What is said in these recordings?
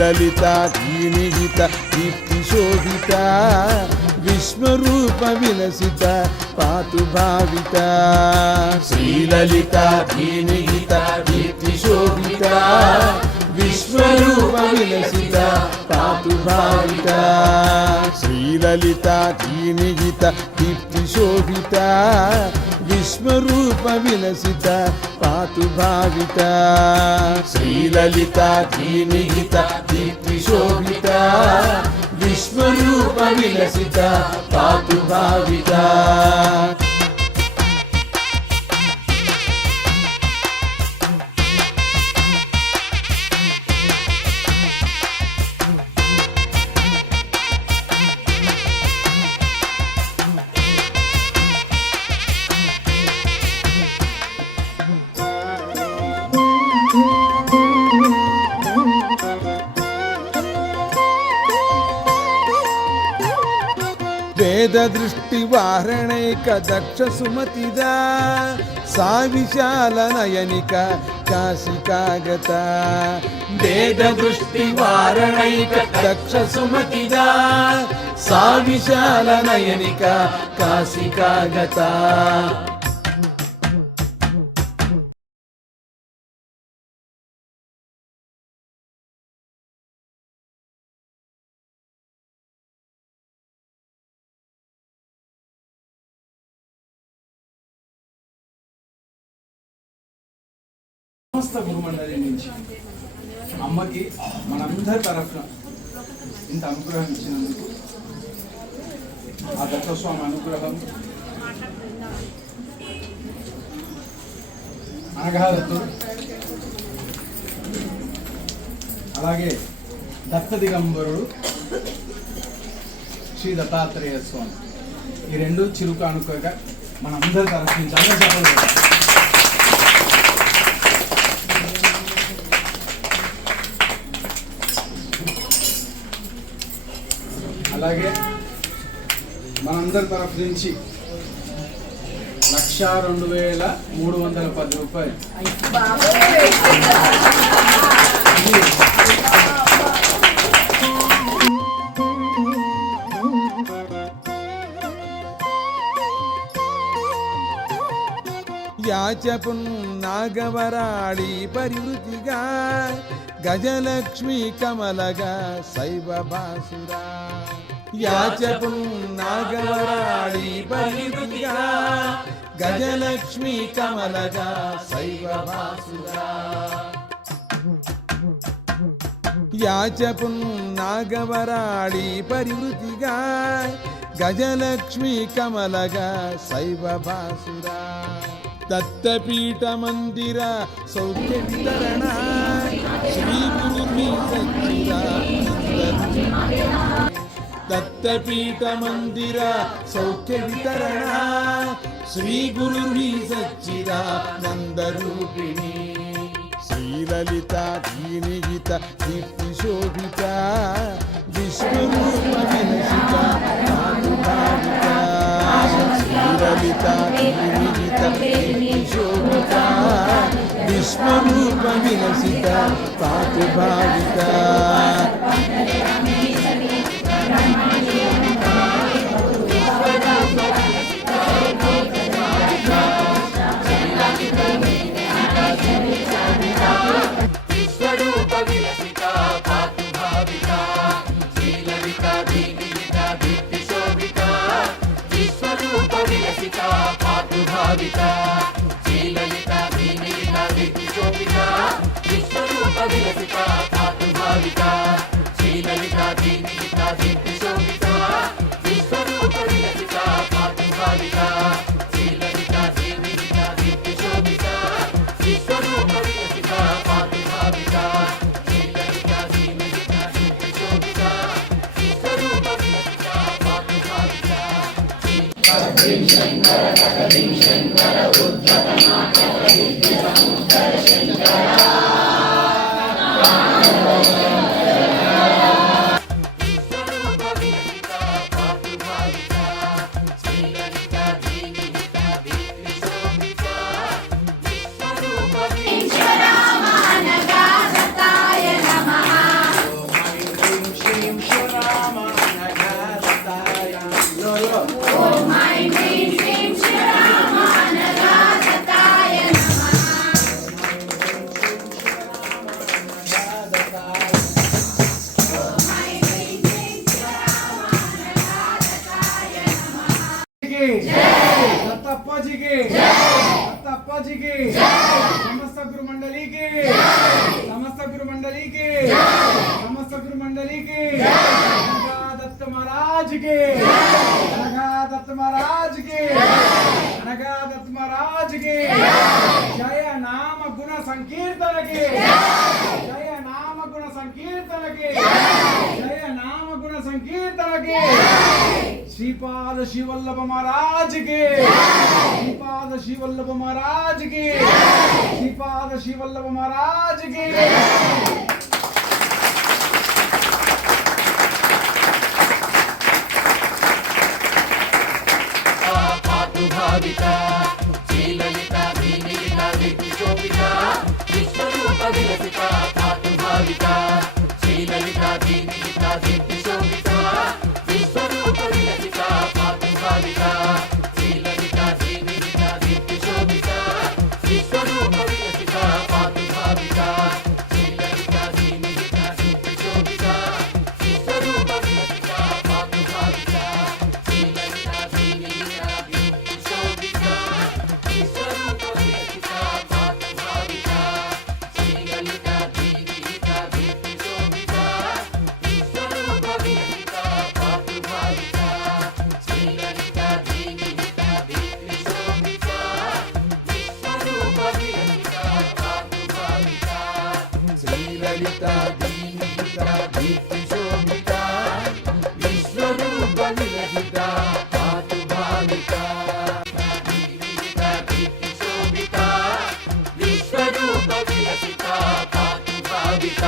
శ్రీలలిత ధీనిహిత దీప్తిశోభిత విశ్వరూప విలసిత పాతు భావిత శ్రీలలిత ధీనిహిత దీప్తిశోభిత విశ్వరూప విలసిత పాతు భావిత శ్రీలలిత ధీనిహిత దీప్తిశోభిత విశ్వరూప విలసిత పాతు భావిత శ్రీలలిత ధీనిహిత దీప్తిశోభిత విశ్వరూప విలసిత పాతు భావిత వేద దృష్టి వారణైక దక్ష సుమతిదా సా విశాల నయనిక కాశికాగత వేద దృష్టి వారణైక దక్ష సుమతిదా సా విశాల నయనిక కాశికాగత సమస్త భూమండలి నుంచి అమ్మకి మనందరి తరఫున ఇంత అనుగ్రహం ఇచ్చినందుకు ఆ దత్తస్వామి అనుగ్రహం అనగాదత్తు అలాగే దత్త దిగంబరుడు శ్రీ దత్తాత్రేయ స్వామి ఈ రెండు చిరుక అనుకోగా మనందరి తరఫు నుంచి అందరూ చెప్పలేదు. అలాగే మనందరి తరఫు నుంచి 1,02,310 రూపాయలు యాచపున్నాగవరాళి పరివృతిగా గజలక్ష్మి కమలగా శైవ భాసురా యాచపున్నాగవరాళి పరివృతిగా గజలక్ష్మి కమలగా శైవ భాసురా యాచపున్నాగవరాళి పరివృతిగా గజలక్ష్మి కమలగా శైవ భాసురా దత్తపీఠ మందిర సౌఖ్య వితరణ శ్రీ గురు దత్తపీఠ మందిర సౌఖ్య వితరణ శ్రీ గురు సచ్చిదానందరూపిణి శ్రీలలిత ధీనిహిత దీప్తిశోభిత విశ్వరూప విలసిత పాతు భావిత శ్రీలలిత ధీనిహిత దీప్తిశోభిత విశ్వరూప విలసిత పాతు భావిత శ్రీలలిత ధీనిహిత దీప్తిశోభిత విశ్వరూప విలసిత పాతు భావిత శ్రీలలిత ధీనిహిత దీప్తిశోభిత విశ్వరూప విలసిత పాతు భావిత శ్రీలలిత ధీనిహిత దీప్తిశోభిత విశ్వరూప విలసిత పాతు భావిత శ్రీలలిత ధీనిహిత దీప్తిశోభిత విశ్వరూప విలసిత పాతు భావిత శంకర ఉద్ధతనాథ శంకర అప్పాజీకి దత్త అప్పాజీకి సమస్త గురు మండలికి సమస్త గురు మండలికి సమస్త గురు మండలికి దత్త మహారాజ్కి దత్త మహారాజ్కి దత్త మహారాజ్కి జయ నామ గుణ సంకీర్తనకి జయ నామ గుణ సంకీర్తనకి జయ నామ గుణ సంకీర్తనకి శ్రీపాద శ్రీవల్లభ మహారాజ్కి శ్రీపాద శ్రీవల్లభ మహారాజ్కి శ్రీపాద శ్రీవల్లభ మహారాజ్కి భావిత శ్రీలలిత శ్రీనిలిత విశోభిత విశ్వరూప విలసిత పాతు భావిత శ్రీలలిత శ్రీనిలిత విశోభిత విశ్వరూప విలసిత పాతు భావిత శ్రీలలిత శ్రీనిలిత విశోభిత విశ్వరూప విలసిత పాతు భావిత శ్రీలలిత శ్రీనిలిత విశోభిత విశ్వరూప విలసిత పాతు భావిత శ్రీలలిత శ్రీనిలిత శ్రీలలిత దీనిహిత దీప్తి శోభిత విశ్వరూప విలసిత పాతు భావిత విశ్వరూప విలసిత పాతు భావిత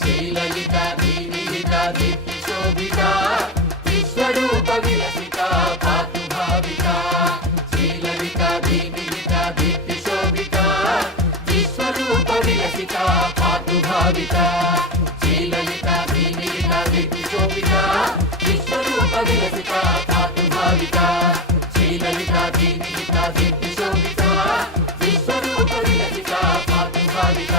శ్రీలలిత దీనిహిత దీప్తి శోభిత విశ్వరూప విలసిత పాతు భావిత శ్రీలలిత దీనిహిత దీప్తి శోభిత విశ్వరూప విలసిత పాతు భావిత శ్రీలలిత దీనిహిత దీప్తి శోభిత విశ్వరూప విలసిత పాతు భావిత శ్రీలలిత దీనిహిత దీప్తి శోభిత విశ్వరూప విలసిత పాతు భావిత